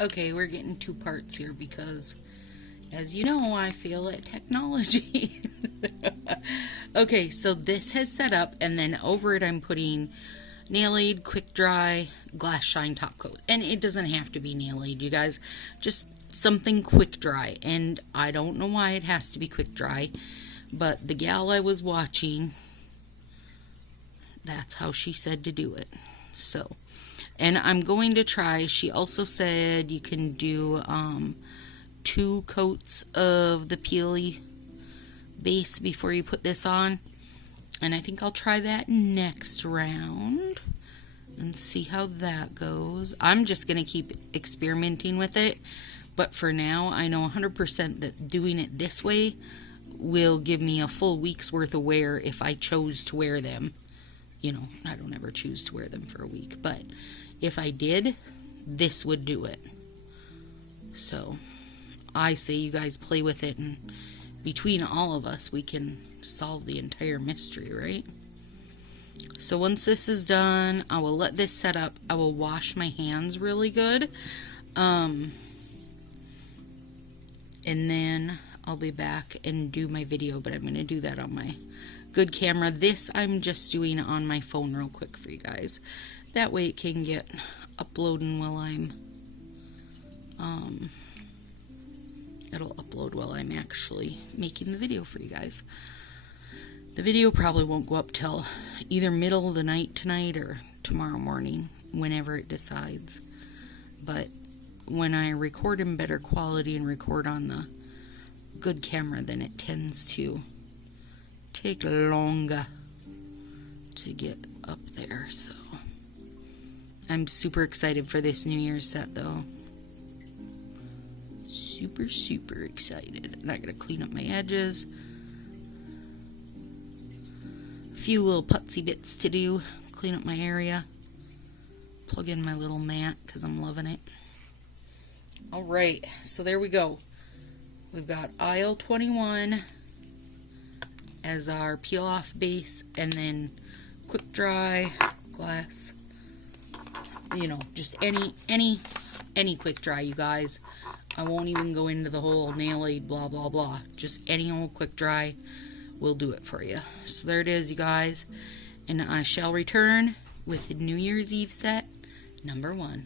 Okay, we're getting two parts here because, as you know, I fail at technology. Okay, so this has set up, and then over it I'm putting nail aid, quick dry, glass shine top coat. And it doesn't have to be nail aid, you guys. Just something quick dry. And I don't know why it has to be quick dry, but the gal I was watching, that's how she said to do it. So, and I'm going to try, she also said you can do 2 coats of the peely base before you put this on. And I think I'll try that next round and see how that goes. I'm just going to keep experimenting with it. But for now, I know 100% that doing it this way will give me a full week's worth of wear if I chose to wear them. You know, I don't ever choose to wear them for a week. But if I did, this would do it. So, I say you guys play with it, and between all of us, we can solve the entire mystery, right? So once this is done, I will let this set up. I will wash my hands really good. And then I'll be back and do my video, but I'm going to do that on my good camera. This I'm just doing on my phone real quick for you guys. That way it can get uploading while I'm, it'll upload while I'm actually making the video for you guys. The video probably won't go up till either middle of the night tonight or tomorrow morning, whenever it decides. But when I record in better quality and record on the good camera, then it tends to take longer to get up there. So I'm super excited for this New Year's set though. Super, super excited. And I gotta clean up my edges. A few little putsy bits to do. Clean up my area. Plug in my little mat because I'm loving it. Alright, so there we go. We've got aisle 21 as our peel off base, and then quick dry, glass, you know, just any quick dry, you guys. I won't even go into the whole nail aid blah blah blah. Just any old quick dry will do it for you. So there it is, you guys, and I shall return with the New Year's Eve set number 1.